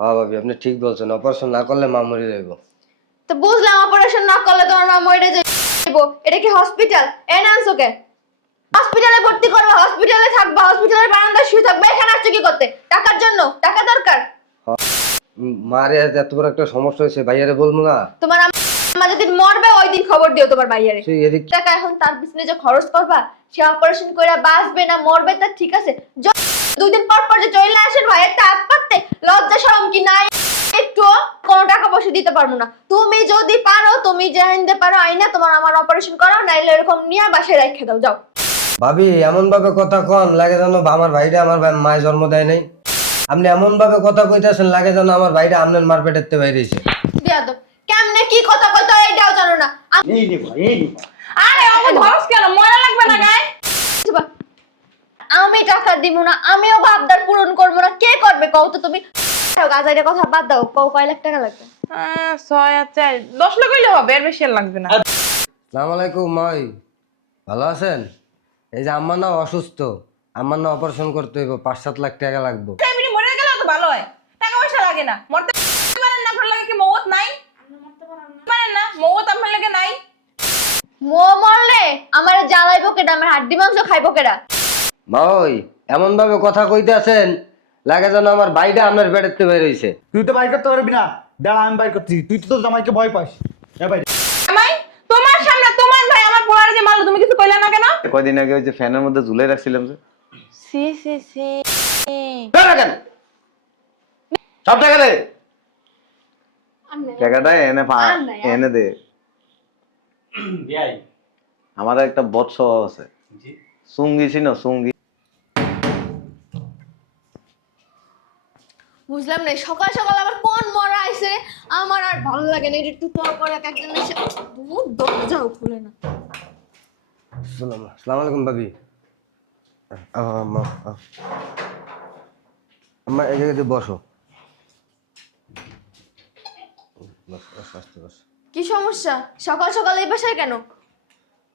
হ্যাঁ ভাবি, আপনি ঠিক বলছেন, অপারেশন না করলে মা মরে যাইব। তো বুঝলাম অপারেশন না করলে তোমার মা মরে যাইব। এটা কি হসপিটাল? এনান্স ওকে হসপিটালে ভর্তি করবা, হসপিটালে থাকবা, হসপিটালের বারান্দায় শুয়ে থাকবা। এখানে আসছো কি করতে? টাকার জন্য? টাকা দরকার? মারে এত বড় একটা সমস্যা হয়েছে, ভাইয়ারে বলবো না। তোমার আম্মা যেদিন মরবে ওই দিন খবর দিও তোমার ভাইয়ারে। সেই এদিক টাকা এখন তার পিছনে যে খরচ করবা, সে অপারেশন করে বাঁচবে না মরবে তা ঠিক আছে, দুই দিন পর পর যে চলে আসেন ভাইয়ের তা পারতে লজ্জা শরম কি নাই? একটু কোনো টাকা পয়সা দিতে পারবো না। তুমি যদি পারো, তুমি জানতে পারো আইনা তোমার আমার অপারেশন করাও, নাইলে এরকম নিয়ে বাসায় রেখে দাও, যাও। ভাবি এমন ভাবে কথা কন লাগে যেন আমার ভাইটা আমার মায়ের জন্ম দেয় নাই। আপনি এমন ভাবে কথা কইতেছেন লাগে যেন আমার ভাইটা আপনার মার পেটের বাইরেছে। বিয়াদব, কেমনে কি কথা কইতো এইটাও জানো না। এই নে ভাই, এই নে ভাই। আরে ওকে ধরস কেন? মজা লাগবে না গায়ে? আমি টাকা দিব না, আমিও আবদার পূরণ করবো না, কে করবে কও তো তুমি? গাজাইটা কথা বাদ দাও, কও কয় লাখ টাকা লাগবে? 6 আর 4 10 লাখ হইলে হবে, এর বেশি আর লাগবে না। আসসালামু আলাইকুম মাই, ভালো আছেন? এই যে আম্মা না অসুস্থ, আমার না অপারেশন করতে হইব, 5-7 লাখ টাকা লাগবে। এমনি মরে গেলে তো ভালো হয়, টাকা পয়সা লাগে না। মরতে পারেন না? আপনার লাগে কি মৌত নাই? পারেন না? মৌত আপনার লাগে নাই? মরলে আমার জ্বালাইবো কেডা? আমার হাড্ডি মাংস খাইবো কেডা? মাই এমন ভাবে কথা কইতেছেন লাগে যেন আমার ভাইটা আপনার পেটের বাইরে হইছে। তুই তো বাইর করতে পারবি না, দাঁড়া আমি বাইর করছি। তুই তো তোর জামাইকে ভয় পাস। ভাই আমাই তোমার সামনে তোমার ভাই আমার পোলারে যে মারলো, তুমি কিছু কইলা না কেন? কয়দিন আগে ওই যে ফ্যানের মধ্যে ঝুলাই রাখছিলাম যে। সি সি সি সব টাকা দে, টাকাটা এনে এনে দে। ভাই আমার একটা বৎস আছে, সুঙ্গি ছিল সুঙ্গি। বুঝলাম না, সকাল সকাল আবার কোন মরা আইছে? আমার আর ভালো লাগে না, একটু পর পর এক একজন এসে দরজাও খুলে না। আসসালামু আলাইকুম ভাবি। আম্মা আম্মা এই জায়গাতে বসো। কি সমস্যা? সকাল সকাল এই বাসায় কেন?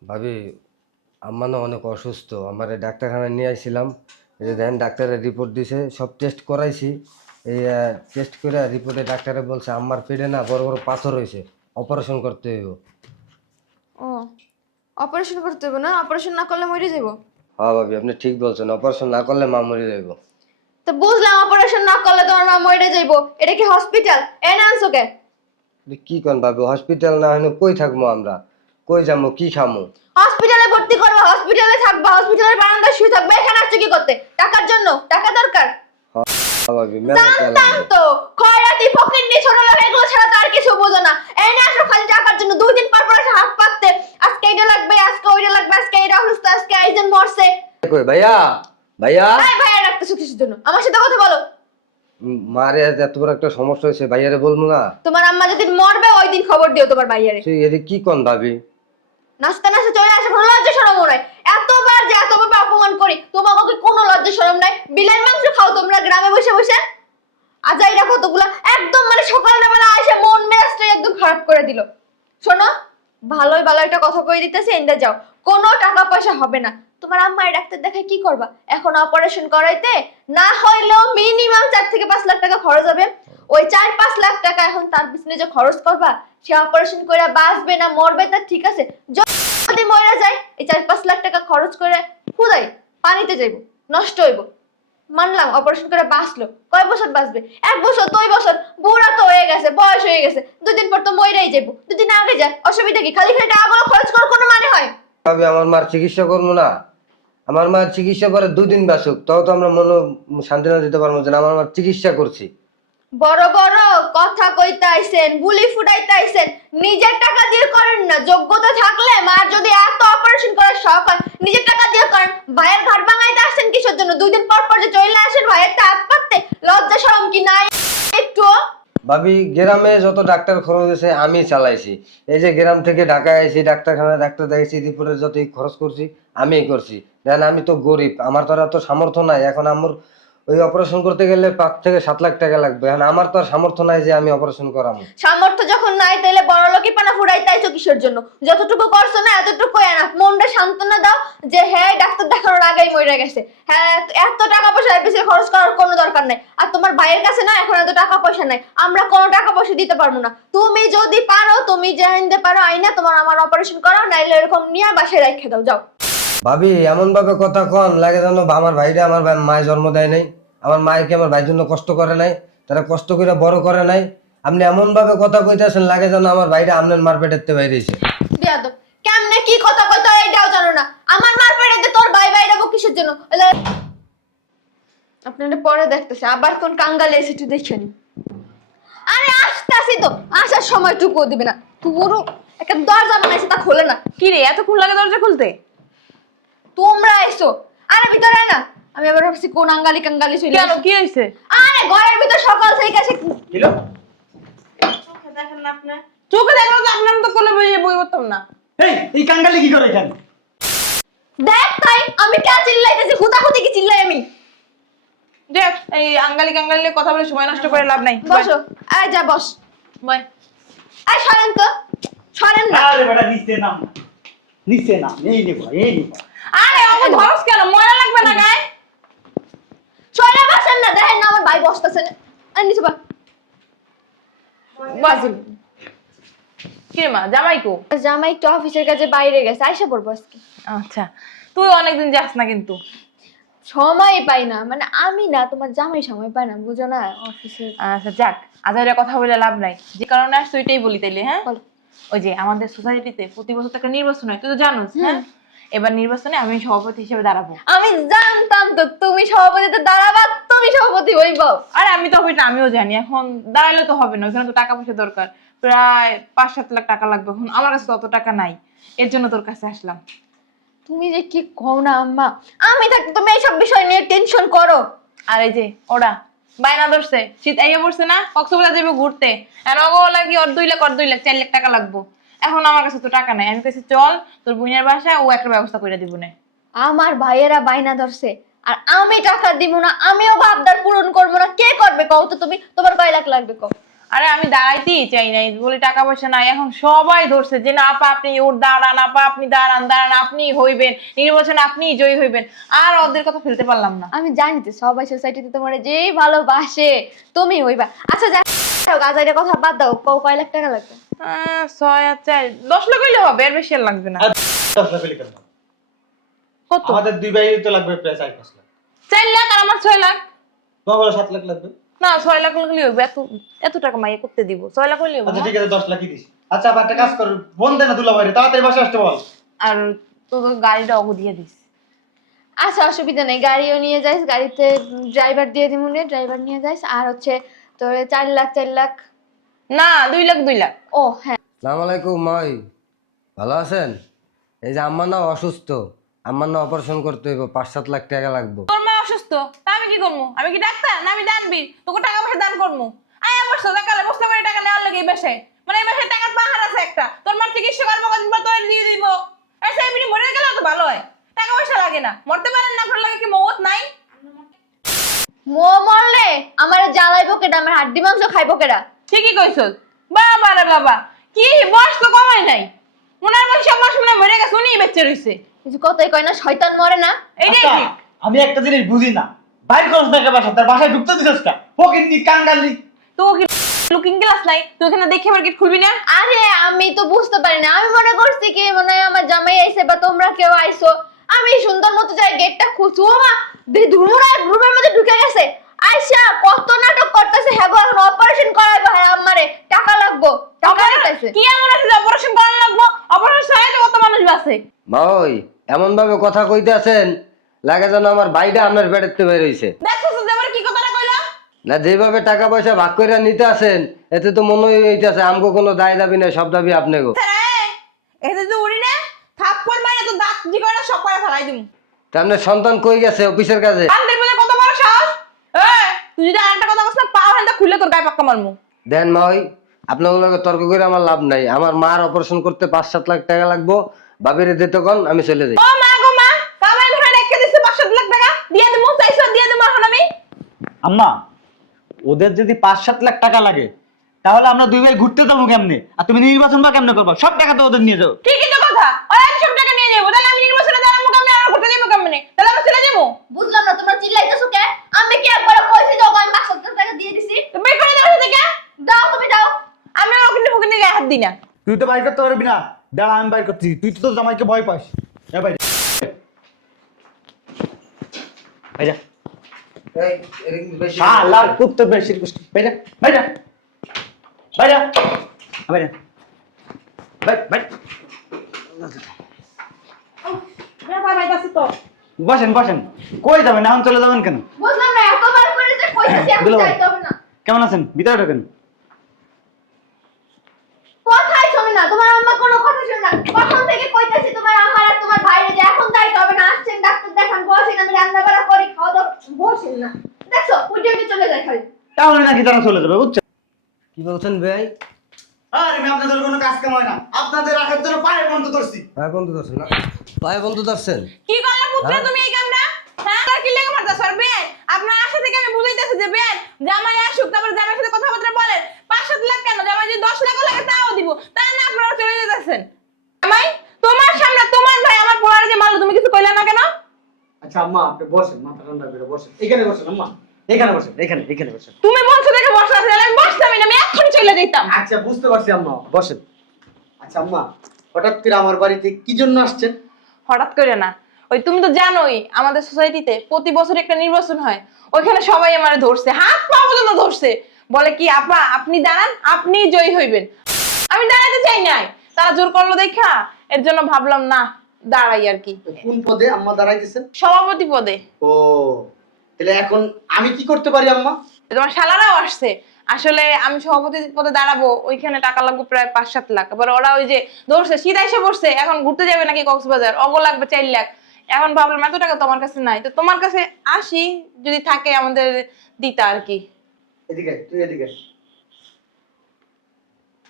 ভাবি আম্মা না অনেক অসুস্থ, আমার ডাক্তারখানায় নিয়ে আসছিলাম। এই যে দেখেন ডাক্তারের রিপোর্ট দিছে, সব টেস্ট করাইছি। এই টেস্ট করে রিপোর্টে ডাক্তারে বলছে আমার পেটে না বড় বড় পাথর হয়েছে, অপারেশন করতে হইব। ও, অপারেশন করতে হবে না? অপারেশন না করলে মরে যাবো? হ্যাঁ ভাবি, আপনি ঠিক বলছেন, অপারেশন না করলে মা মরে যাইব। তো বুঝলাম অপারেশন না করলে তোমার মা মরে যাইবো। এটা কি হসপিটাল? এনান্স ওকে কি কন ভাবি, হসপিটাল না হলে কই থাকবো আমরা? কই যাবো, কি খামো? হসপিটালে ভর্তি করবা, হসপিটালে থাকবা, হসপিটালের বারান্দায় শুয়ে থাকবা। এখানে আসছো কি করতে? টাকার জন্য? টাকা দরকার? হ্যাঁ ভাবি, মেলা জানতাম তো, খয়রাতি ফকিন্নি ছোট লোক এগুলো ছাড়া তো আর কিছু বোঝো না। এই না আসো খালি টাকার জন্য, দুই দিন পর পর এসে হাত পাততে, আজকে এটা লাগবে, আজকে ওইটা লাগবে, আজকে এটা অসুস্থ, আজকে আইজেন মরছে। কই ভাইয়া, ভাইয়া এই ভাইয়া রাখতেছো কিসের জন্য? আমার সাথে কথা বলো। মারে এত বড় একটা সমস্যা হয়েছে, ভাইয়ারে বলবো না। তোমার আম্মা যেদিন মরবে ওই দিন খবর দিও তোমার ভাইয়ারে। সেই এদিক কি কন ভাবি? নাস্তা নাস্তা চলে আসে, কোনো লজ্জা শরম নাই? এতবার যে এতভাবে অপমান করি, তোমাকে কি কোনো লজ্জা শরম নাই? বিলাই মাংস খাও তোমরা গ্রামে বসে বসে। আজাই রাখো তোগুলা একদম, মানে সকালবেলা এসে মন মেজাজটাই একদম খারাপ করে দিল। শোনো, ভালোই ভালো একটা কথা কই দিতেছি, এন্ডা যাও, কোনো টাকা পয়সা হবে না। তোমার আম্মা ডাক্তার দেখায় কি করবা? এখন অপারেশন করাইতে না হইলেও মিনিমাম 4 থেকে 5 লাখ টাকা খরচ হবে। ওই 4-5 লাখ টাকা এখন তার পিছনে যে খরচ করবা, সে অপারেশন করে বাঁচবে না মরবে তা ঠিক আছে, যদি মরে যায় এই 4-5 লাখ টাকা খরচ করে খুদাই পানিতে যাইব, নষ্ট হইব। মানলাম অপারেশন করে বাঁচলো, কয় বছর বাঁচবে? 1 বছর, 2 বছর, বুড়া তো হয়ে গেছে, বয়স হয়ে গেছে, 2 দিন পর তো মরেই যাইব। 2 দিন আগে যা, অসুবিধা কি? খালি খালি টাকাগুলো খরচ করার কোনো মানে হয়? ভাবি আমার মার চিকিৎসা করবো না? আমার মার চিকিৎসা করে 2 দিন বাঁচুক, তাও তো আমরা মনে শান্তি না দিতে পারবো যে না, আমার মার চিকিৎসা করছি। বড় বড় কথা কইতে আইছেন, বুলি ফুটাইতে আইছেন, নিজের টাকা দিয়ে করেন না। যোগ্যতা থাকলে মার যদি এত অপারেশন করার শখ হয়, নিজের টাকা দিয়ে করেন। ভাইয়ের ঘর ভাঙাইতে আসছেন কিসের জন্য? 2 দিন পর পর যে চলে আসেন ভাইয়ের হাত পাততে, লজ্জা শরম কি নাই একটু? ভাবি গ্রামে যত ডাক্তার খরচ হয়েছে আমি চালাইছি। এই যে গ্রাম থেকে ঢাকায় আইছি, ডাক্তারখানায় ডাক্তার দেখাইছি, রিপোর্টের যত খরচ করছি আমিই করছি। দেখেন আমি তো গরিব, আমার তো আর এত সামর্থ্য নাই। এখন আমার ওই অপারেশন করতে গেলে 5 থেকে 7 লাখ টাকা লাগবে। এখন আমার তো আর সামর্থ্য নাই যে আমি অপারেশন করাবো। সামর্থ্য যখন নাই তাহলে বড় লোকই পানা ফুরাই তাইছো কিসের জন্য? যতটুকু করছো না এতটুকু এনাফ। মনটা সান্ত্বনা দাও যে হ্যাঁ ডাক্তার দেখানোর আগেই মরে গেছে। হ্যাঁ এত টাকা পয়সা এর পিছনে খরচ করার কোনো দরকার নাই। আর তোমার ভাইয়ের কাছে না এখন এত টাকা পয়সা নাই, আমরা কোনো টাকা পয়সা দিতে পারবো না। তুমি যদি পারো তুমি জানতে পারো আইনা তোমার আমার অপারেশন করাও, নাইলে এরকম নিয়ে বাসায় রেখে দাও, যাও। ভাবি এমন ভাবে কথা কন লাগে যেন আমার ভাইরা আমার মায়ের জন্ম দেয় নাই, আমার মায়ের কি আমার ভাইয়ের জন্য কষ্ট করে নাই, তারা কষ্ট করে বড় করে নাই। আপনি এমন ভাবে কথা কইতেছেন লাগে যেন আমার ভাইরা আপনার মার পেটেতে বাইরেছে। বিয়াদব কেমনে কি কথা কইতো এইটাও জানো না। আমার মার পেটে তোর ভাই বাইরাবো কিসের জন্য? আপনারা পরে দেখতেছে আবার কোন কাঙ্গালে এসে একটু দেখে নি। আরে আসতাছি তো, আসার সময়টুকু দিবে না। পুরো একটা দরজা বানাইছে তা খোলে না। কি রে এতক্ষণ লাগে দরজা খুলতে? তোমরা এসো। আরে ভিতরে না, আমি আবার ভাবছি কোন আঙ্গালি কাঙ্গালি চলে কেন আসে। কি হইছে? আরে ঘরের ভিতর সকাল থেকে এসে কিলো চোখে দেখেন না আপনি? চোখে দেখলে তো আপনার তো কোলে বই করতাম না। এই কাঙ্গালি কি করে এখানে? দেখ তাই আমি কে চিল্লাইতেছি, হুতাহুতি কি চিল্লাই আমি? দেখ এই আঙ্গালি কাঙ্গালি কথা বলে সময় নষ্ট করে লাভ নাই। বসো, আয় যা বস। বাই। আয় সরেন তো, সরেন না। আরে বেটা নিচে নাম, নিচে নাম, এই নেব এই নেব। আরে ওকে ধরস কেন? ময়লা লাগবে না গায়ে? সরে বসেন না, দেখেন না আমার ভাই বসতেছে না। আর নিচে বা বাজে। কি রে মা জামাই কো? জামাই একটু অফিসের কাছে বাইরে গেছে, আইসা পড়বো আজকে। আচ্ছা তুই অনেকদিন যাস না কিন্তু। সময় পাই না, মানে আমি না তোমার জামাই সময় পাই না, বুঝো না অফিসে। আচ্ছা যাক আজাইরা কথা বলে লাভ নাই, যে কারণে আসছো ওইটাই বলি তাইলে। হ্যাঁ বলো। ওই যে আমাদের সোসাইটিতে প্রতি বছর তো একটা নির্বাচন হয়, তুই তো জানোস। হ্যাঁ এবার নির্বাচনে আমি সভাপতি হিসেবে দাঁড়াবো। আমি জানতাম তো তুমি সভাপতিতে দাঁড়াবা, তুমি সভাপতি হইবা। আরে আমি তো ওইটা আমিও জানি, এখন দাঁড়ালে তো হবে না, ওখানে তো টাকা পয়সা দরকার, প্রায় 5-7 লাখ টাকা লাগবে। এখন আমার কাছে তো অত টাকা নাই, এর জন্য তোর কাছে আসলাম। তুমি যে কি কও না আম্মা, আমি থাকতে তুমি এইসব বিষয় নিয়ে টেনশন করো। আর এই যে ওরা বায়না ধরছে, শীত আইয়া পড়ছে না, কক্সবাজার যাবে ঘুরতে, আর ওগো লাগি ওর 2 লাখ 4 লাখ টাকা লাগবো। এখন আমার কাছে তো টাকা নাই, আমি কাছে চল তোর বোনের বাসায়, ও একটা ব্যবস্থা করে দিব না। আমার ভাইয়েরা বাইনা ধরছে আর আমি টাকা দিব না, আমিও ভাবদার পূরণ করবো না, কে করবে কও তো তুমি? তোমার কয় লাখ লাগবে কও? আরে আমি দাঁড়াইতেই চাই নাই, বলি টাকা পয়সা নাই। এখন সবাই ধরছে যে না আপা আপনি ওর দাঁড়ান, আপা আপনি দাঁড়ান, দাঁড়ান আপনি হইবেন নির্বাচনে, আপনি জয়ী হইবেন। আর ওদের কথা ফেলতে পারলাম না। আমি জানি তো সবাই সোসাইটিতে তোমার যে ভালোবাসে, তুমি হইবা। আচ্ছা যাই হোক, আজাইরা কথা বাদ দাও, কও কয় লাখ টাকা লাগবে? 6 আর 4 10 লাখ হইলে হবে, এর বেশি আর লাগবে না। 10 লাখ হলে কেন? কত? আমাদের দুই ভাইয়ের তো লাগবে প্রায় 4-5 লাখ। 4 লাখ আর আমার 6 লাখ। তোমার বলে 7 লাখ লাগবে। না 6 লাখ হলে হবে, এত টাকা মাইয়ে করতে দিব? 6 লাখ হলে হবে। আচ্ছা ঠিক আছে 10 লাখই দিস। আচ্ছা আবার একটা কাজ কর, ফোন দে না দুলাভাইরে, তাড়াতাড়ি বাসায় আসতে বল। আর তোর গাড়িটা অগো দিয়ে দিস। আচ্ছা অসুবিধা নেই, গাড়িও নিয়ে যাইস, গাড়িতে ড্রাইভার দিয়ে দিমুনে, ড্রাইভার নিয়ে যাইস। আর হচ্ছে তোর 4 লাখ না 2 লাখ 2 লাখ। ও হ্যাঁ। আসসালামু আলাইকুম মাই, ভালো আছেন? এই যে আম্মা না অসুস্থ, আম্মার না অপারেশন করতে হইব, 5-7 লাখ টাকা লাগবে। তোর মা অসুস্থ, তা আমি কি করবো? আমি কি ডাক্তার না আমি দানবীর? তোকে টাকা পয়সা দান করবো? আয় আমার সদাকালে বসতে করে টাকা নেওয়ার লাগে এই বেশে, মানে এই বেশে টাকার পাহাড় আছে একটা। তোর মার চিকিৎসা করবো, কদিন পর তোর দিয়ে দিব। এসে এমনি মরে গেলে তো ভালো হয়, টাকা পয়সা লাগে না। মরতে পারেন না, আপনার লাগে কি মৌত নাই? মরলে আমার জ্বালাইবো কেডা, আমার হাড্ডি মাংস খাইবো কেডা? ঠিকই কইছ বাবা রে বাবা, কি বয়স তো কমাই নাই, ওনার বয়স আমার মনে মরে গেছে, উনি বেঁচে রইছে। কিছু কথাই কয় না, শয়তান মরে না। এইটাই আচ্ছা, ঠিক। আমি একটা জিনিস বুঝি না, বাইর করছ না বাসা, তার বাসায় ঢুকতে দিছস না? ফকিন্নি কাঙ্গালি। তো কি লুকিং গ্লাস নাই? তুই এখানে দেখে মার্কেট খুলবি না? আরে আমি তো বুঝতে পারি না, আমি মনে করছি কি মনে হয় আমার জামাই আইছে বা তোমরা কেউ আইছো। আমি সুন্দর মতো যাই গেটটা খুঁজছি, ও মা ধুমুরা রুমের মধ্যে ঢুকে গেছে। আইসা কত নাটক করতেছে, হ্যাঁ গো এখন অপারেশন করাইবো, হ্যাঁ আমারে টাকা লাগবো, টাকা দিতেছে। কি এমন আছে যে অপারেশন করানো লাগবো? অপারেশন ছাড়াই তো কত মানুষ বাঁচে। মাই এমন ভাবে কথা কইতে আছেন লাগে যেন আমার ভাইটা আপনার পেটেতে বের হইছে। দেখছো যে আমার কি কথাটা কইলা? না যেভাবে টাকা পয়সা ভাগ করে নিতে আছেন এতে তো মনে হইতেছে আমগো কোনো দায় দাবি নাই, সব দাবি আপনাকে। এতে তো উড়ি না থাপ্পড় মাইরা তো দাঁত জি করে সব করে ফেলাই দিমু। তা আপনার সন্তান কই গেছে অফিসের কাছে? আন্দের বলে কত বড় সাহস! এই তুই যদি আরেকটা কথা বলছ না, পাও হ্যান্ডটা খুলে তোর গায়ে পাক্কা মারমু। দেন মাই, আপনাগুলোকে তর্ক করে আমার লাভ নাই। আমার মার অপারেশন করতে 5-7 লাখ টাকা লাগবো, বাবিরে দিতে কোন, আমি চলে যাই। ও মা গো মা, কামাই ধরে রেখে দিছে 5-7 লাখ টাকা দিয়ে দিমু, চাইছো দিয়ে দিমু এখন আমি। আম্মা, ওদের যদি 5-7 লাখ টাকা লাগে তাহলে আমরা দুই ভাই ঘুরতে যাবো কেমনে? আর তুমি নির্বাচন বা কেমনে করবা? সব টাকা তো ওদের নিয়ে যাও। ঠিকই তো কথা, ওরা এত সব টাকা নিয়ে যাবো, তাহলে আমি নির্বাচনে দাঁড়াবো কেমনে আর ঘুরতে যাবো কেমনে? তাহলে আমি চলে যাবো। বুঝলাম না তোমরা চিল্লাইতেছো কে? আমি কি একবার কইছি যে ওকে আমি 5,000 টাকা দিয়ে দিছি? তো বের করে দাও থেকে। দাও তুমি দাও। আমি ওখানে ফুকে নিয়ে হাত দিই না। তুই তো বাইর করতে পারবি না, দাঁড়া আমি বাইর করছি। তুই তো তোর জামাইকে ভয় পাস। এ ভাই ভাইয়া এই এরকম বেশি শালার কুত্তে বেশি কুস্তি ভাইয়া ভাইয়া ভাইয়া ভাইয়া ভাই ভাই বসেন বসেন। কই যাবেন এখন? চলে যাবেন কেন? বুঝলাম না এতবার করে যে কইতেছি এখন দুলা ভাই। যাইতে হবে না। কেমন আছেন? ভিতরে ঢোকেন। কথাই শোনে না, তোমার আম্মা কোনো কথা শোনে না। কখন থেকে কইতাছি তোমার আম্মা আর তোমার ভাইরে যে এখন যাইতে হবে না, আসছেন ডাক্তার দেখান, বসেন আমি রান্না বাড়া করি, খাওয়া দাওয়া, বসেন না। দেখছো উঠে উঠে চলে যায় খালি। তাহলে নাকি তারা চলে যাবে, বুঝছেন? কি বলছেন ভাই? আরে আমি আপনাদের কোনো কাজ কাম হয় না, আপনাদের রাখার জন্য পায়ে বন্ধ করছি। ভাই বন্ধু ধরছেন না? ভাই বন্ধু ধরছেন? কি করলে পুত্র হ্যাঁ? তুমি এই কামটা? হ্যাঁ আর কি লেগে মারতা সর বে? আপনার আশা থেকে আমি বুঝাইতেছি যে বেন জামাই আসুক, তারপর জামাইয়ের সাথে কথাবার্তা বলেন। 5-7 লাখ কেন? জামাই যদি 10 লাখ লাগে তাও দিব। তাই না আপনারা চলে যেতেছেন? জামাই তোমার সামনে তোমার ভাই আমার পোলারে যে মারলো, তুমি কিছু কইলা না কেন? আচ্ছা আম্মা, আপনি বসেন, মাথা ঠান্ডা করে বসেন। এখানে বসেন আম্মা, এখানে বসেন, এখানে বসেন। তুমি বলছো দেখে বসা আছে, আমি বসতামই না, আমি এখন চলে যাইতাম। আচ্ছা বুঝতে পারছি আম্মা, বসেন। আচ্ছা আম্মা, হঠাৎ করে আমার বাড়িতে কি জন্য আসছেন? হঠাৎ করে না, ওই তুমি তো জানোই আমাদের সোসাইটিতে প্রতি বছর একটা নির্বাচন হয়, ওইখানে সবাই আমারে ধরছে, হাত পা পর্যন্ত ধরছে, বলে কি আপা আপনি দাঁড়ান, আপনি জয়ী হইবেন। আমি দাঁড়াতে চাই নাই, তারা জোর করলো দেখা, এর জন্য ভাবলাম না দাঁড়াই আর কি। কোন পদে আম্মা দাঁড়াইতেছেন? সভাপতি পদে। ও, তাহলে এখন আমি কি করতে পারি আম্মা? তোমার শালারাও আসছে, আসলে আমি সভাপতি পদে দাঁড়াবো, ওইখানে টাকা লাগবে প্রায় 5-7 লাখ। এবার ওরা ওই যে ধরছে শীত এসে পড়ছে, এখন ঘুরতে যাবে নাকি কক্সবাজার, অগো লাগবে 4 লাখ। এখন ভাবলাম এত টাকা তোমার কাছে নাই, তো তোমার কাছে আসি, যদি থাকে আমাদের দিতা আর কি। এদিকে তুই এদিকে।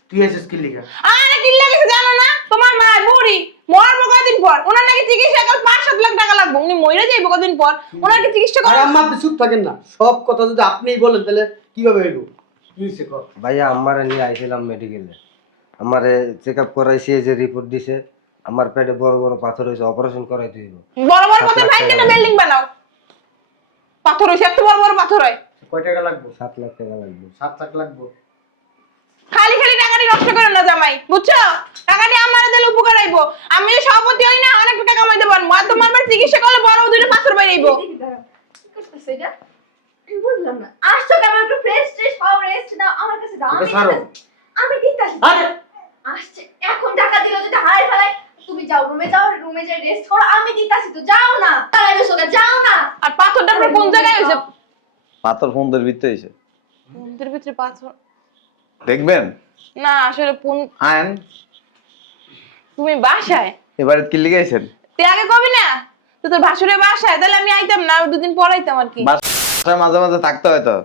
তুই এসেছিস কি লিখা? আরে কি লেগেছে জানো না? তোমার মা বুড়ি মরবো কদিন পর, ওনার নাকি চিকিৎসা কাল 5-7 লাখ টাকা লাগবে, উনি মরে যাইবো কদিন পর, ওনার কি চিকিৎসা আরে করা? আম্মা আপনি চুপ থাকেন না, সব কথা যদি আপনিই বলেন তাহলে কিভাবে হইব? কি হইছে কর? ভাইয়া আমারে নিয়ে আইছিলাম মেডিকেলে, আমারে চেক আপ করাইছি, এই যে রিপোর্ট দিছে আমার পেটে বড় বড় পাথর হয়েছে, অপারেশন করাই দিব। বড় বড় পাথর ভাই কেন বিল্ডিং বানাও? পাথর হইছে, এত বড় বড় পাথর হয়। কয় টাকা লাগবে? 7 লাখ টাকা লাগবে। 7 লাখ লাগবে। খালি খালি টাকাটি নষ্ট করেন না জামাই, বুঝছো? টাকাটি আমার দিলে উপকার আইবো, আমি যে সভাপতি হই না অনেক টাকা কামাইতে পারবো, আর তোমার বাড়ি চিকিৎসা করলে বড় দুটো পাথর বাইরাইবো। কি করতেছে এটা? আমি বুঝলাম না। আসছো কেন? একটু ফ্রেশ ট্রেশ হও, রেস্ট নাও, আমার কাছে দাও। এটা ছাড়ো। আমি দিতাছি। আরে আসছে এখন টাকা দিলো যদি হারাই ফেলাই, তুমি যাও রুমে, যাও রুমে যাই রেস্ট করো, আমি দিতাছি তো, যাও না। তাড়াতাড়ি সোজা যাও না। আর পাথরটা আপনার কোন জায়গায় হইছে? পাথর ফোনদের ভিতরে হয়েছে, মন্দিরের ভিতরে পাথর? দেখবেন। না আসলে আইন তুমি বাসায় এবারে কি লিখে আইছেন? তুই আগে কবি না তো তোর ভাসুরের বাসায়, তাহলে আমি আইতাম না, আর 2 দিন পর আইতাম আর কি। বাসায় মাঝে মাঝে থাকতে হয় তো,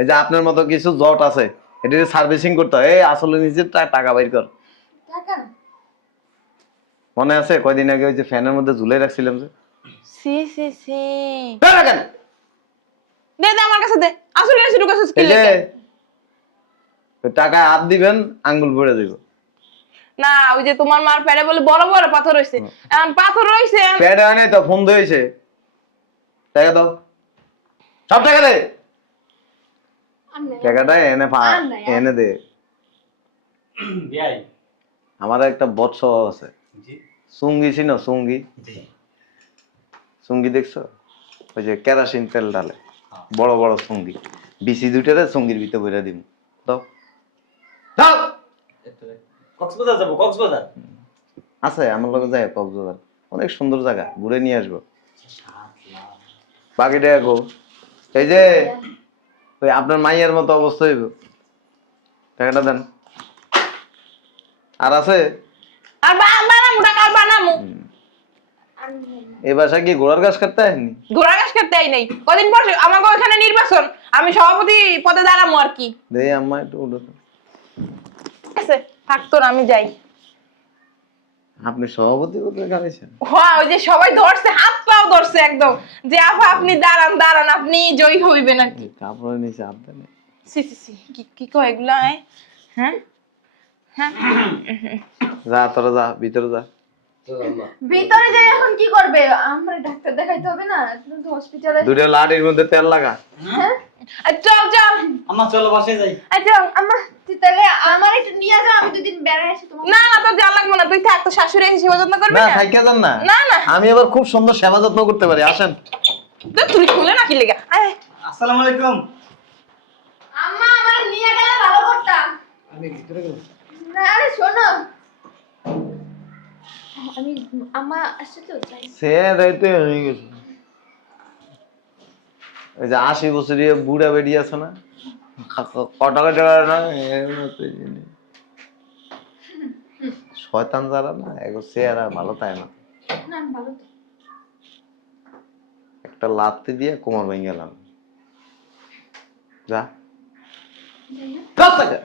এই যে আপনার মতো কিছু জট আছে, এটা সার্ভিসিং করতে হয়। এই আসলে নিজের টাকা বাইর কর। টাকা না। মনে আছে কয়দিন আগে ওই যে ফ্যানের মধ্যে ঝুলে রাখছিলাম যে? সি সি সি বের রাখেন। দে দে আমার কাছে দে, আসলে এসে ঢুকাছিস কি এই যে লাগে? ওই টাকায় হাত দিবেন আঙ্গুল পড়ে যাইব। না ওই যে তোমার মার পেটে বলে বড় বড় পাথর হইছে, এখন পাথর হইছে পেটে হয় নাই তো, ফোন দিয়েছে। টাকা দাও, সব টাকা দে। আর নাই। টাকাটা এনে আর নাই, আর এনে দে। বিয়াই আমার একটা বট স্বভাব আছে। জি চুঙ্গি চিনো? চুঙ্গি জি। চুঙ্গি দেখছো? ওই যে কেরাসিন তেল ডালে বড় বড় চুঙ্গি, বিসি দুইটারে চুঙ্গির ভিতরে ভরে দিম। দাও দাও। কক্সবাজার যাব, কক্সবাজার। আছে আমার লগে যায় কক্সবাজার, অনেক সুন্দর জায়গা, ঘুরে নিয়ে আসবো। বাকি টাকা গো, এই যে ওই আপনার মাইয়ার মতো অবস্থা হইব, টাকাটা দেন। আর আছে আর বানামু টাকা আর বানামু। আর নাই। এই বাসায় কি ঘোড়ার গাছ কাটতে হয়নি? ঘোড়া ঘাস কাটতে আই নাই, কদিন পর আমাকে ওখানে নির্বাচন, আমি সভাপতি পদে দাঁড়ামু আর কি। দে আম্মা একটু উঠো তো। ঠিক আছে থাকতো না, আমি যাই। আপনি সভাপতি বলতে গাড়িছেন? হ্যাঁ ওই যে সবাই ধরছে, হাত পাও ধরছে একদম, যে আপা আপনি দাঁড়ান দাঁড়ান, আপনি জয়ী হইবেন আর কি। কাপড়ের নিচে হাত দেন। সি সি সি, কি কি কয় এগুলা? হ্যাঁ হ্যাঁ, যা তোরা যা, ভিতরে যা। তো আম্মা ভিতরে যাই এখন কি করবে? আমরা ডাক্তার দেখাইতে হবে না? তুমি তো হসপিটালে। দুটো লাঠির মধ্যে তেল লাগা। হ্যাঁ চল চল, আম্মা চলো বাসায় যাই। চল। আম্মা তুই তাহলে আমার একটু নিয়ে যাও, আমি দুদিন বেড়াই আসি তোমার। না না, তোর যা লাগবে না, তুই থাক, তো শাশুড়ি এসে সেবা যত্ন করবি না না। থাইকা যান না। না না, আমি আবার খুব সুন্দর সেবা যত্ন করতে পারি, আসেন। তো তুই খুলে না কি লেগা। আয় আসসালামু আলাইকুম। আম্মা আমার নিয়ে গেলে ভালো করতাম। আমি ভিতরে গেলাম। না আরে শোনো, আমি আম্মা আসছে তো তাই। সে দায়িত্ব হয়ে গেছে। ওই যে 80 বছরীয় বুড়া বেডি আছে না, কটাকা টাকা না, শয়তান যারা না, এগো চেহারা ভালো তাই না। না আমি ভালো তো। একটা লাত্তি দিয়ে কোমর ভেঙে গেলাম। যা যাই না। কাছ থেকে